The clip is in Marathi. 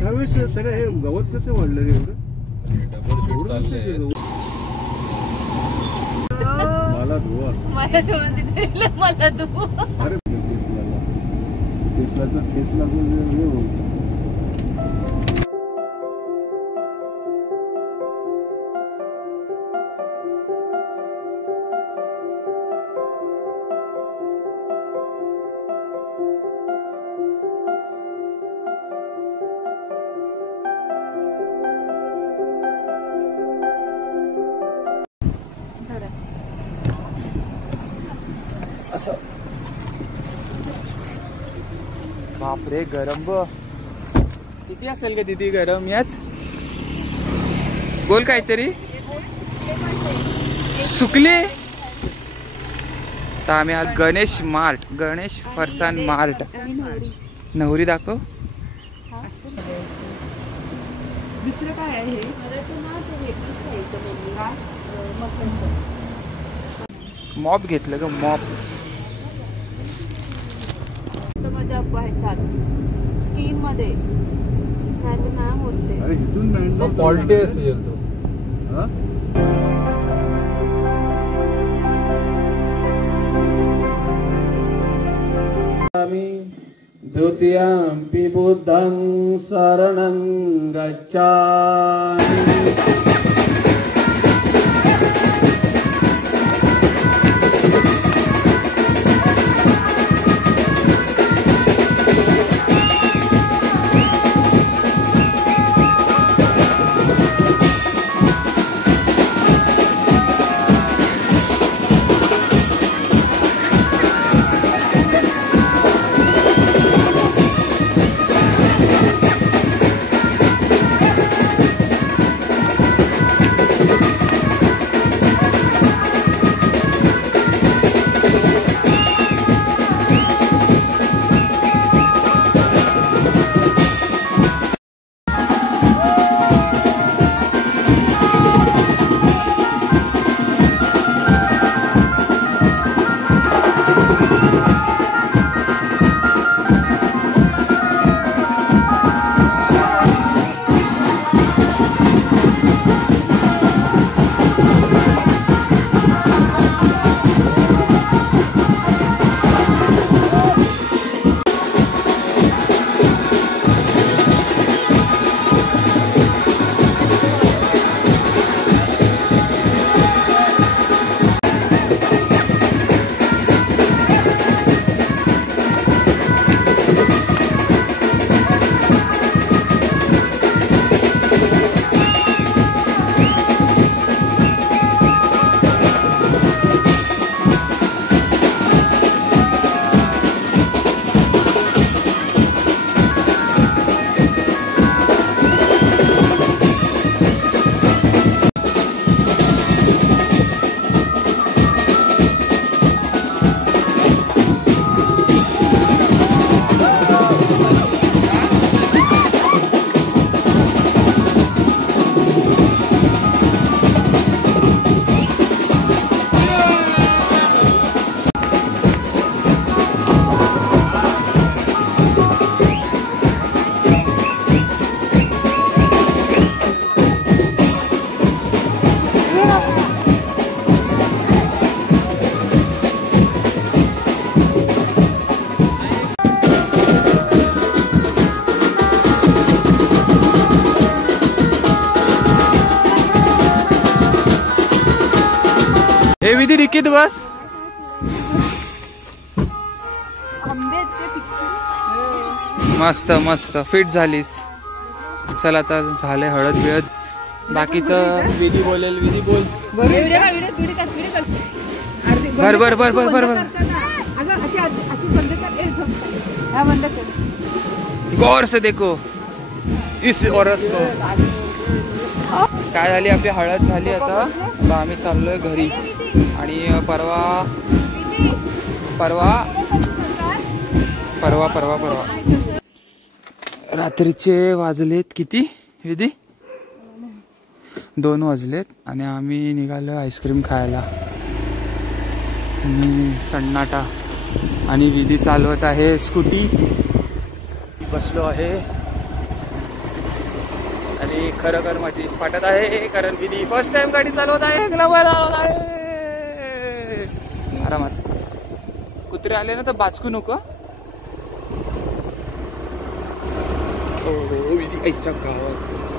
त्यावेळेस सगळं हे गवत कसं वाढलं रे एवढं? डबल शूट चाललंय. मला धुवा मला धुवा. अरे केसला तर केस लागून हे होईल. असं बापरे गरम ब किती असेल का तिथे गरम याच बोल काहीतरी सुकले. तर आम्ही आज गणेश फरसान मार्ट. नवरी दाखव. दुसरं काय आहे मॉप घेतलं ग मॉप. माझ्या ह्याच्यात स्किन मध्ये नाही तर नाही होते. अरे इथून फॉल्टी असेल तो. द्वितीयंपि बुद्धं शरणं गच्छामि. विधी डिक्कीत बस. मस्त मस्त फिट झालीस. चल आता झालंय हळद बिळद. बाकीचं विधी बोलेल. विधी बोल. बर बर बर बर बर बर गौर से देखो इस औरत को. काय झाली आपली हळद झाली. आता आम्ही चाललोय घरी. आणि परवा परवा परवा परवा परवा रात्रीचे वाजलेत किती विधी 2 वाजलेत. आणि आम्ही निघालो आईस्क्रीम खायला. सन्नाटा. आणि विधी चालवत आहे स्कूटी. बसलो आहे आणि खरं माझी फाटत आहे कारण विधी फर्स्ट टाइम गाडी चालवत आहे. एक नंबर चालवत आहे आरामात. कुत्रे आले ना तर बाचकू नको. हो विधी आईच्या गावात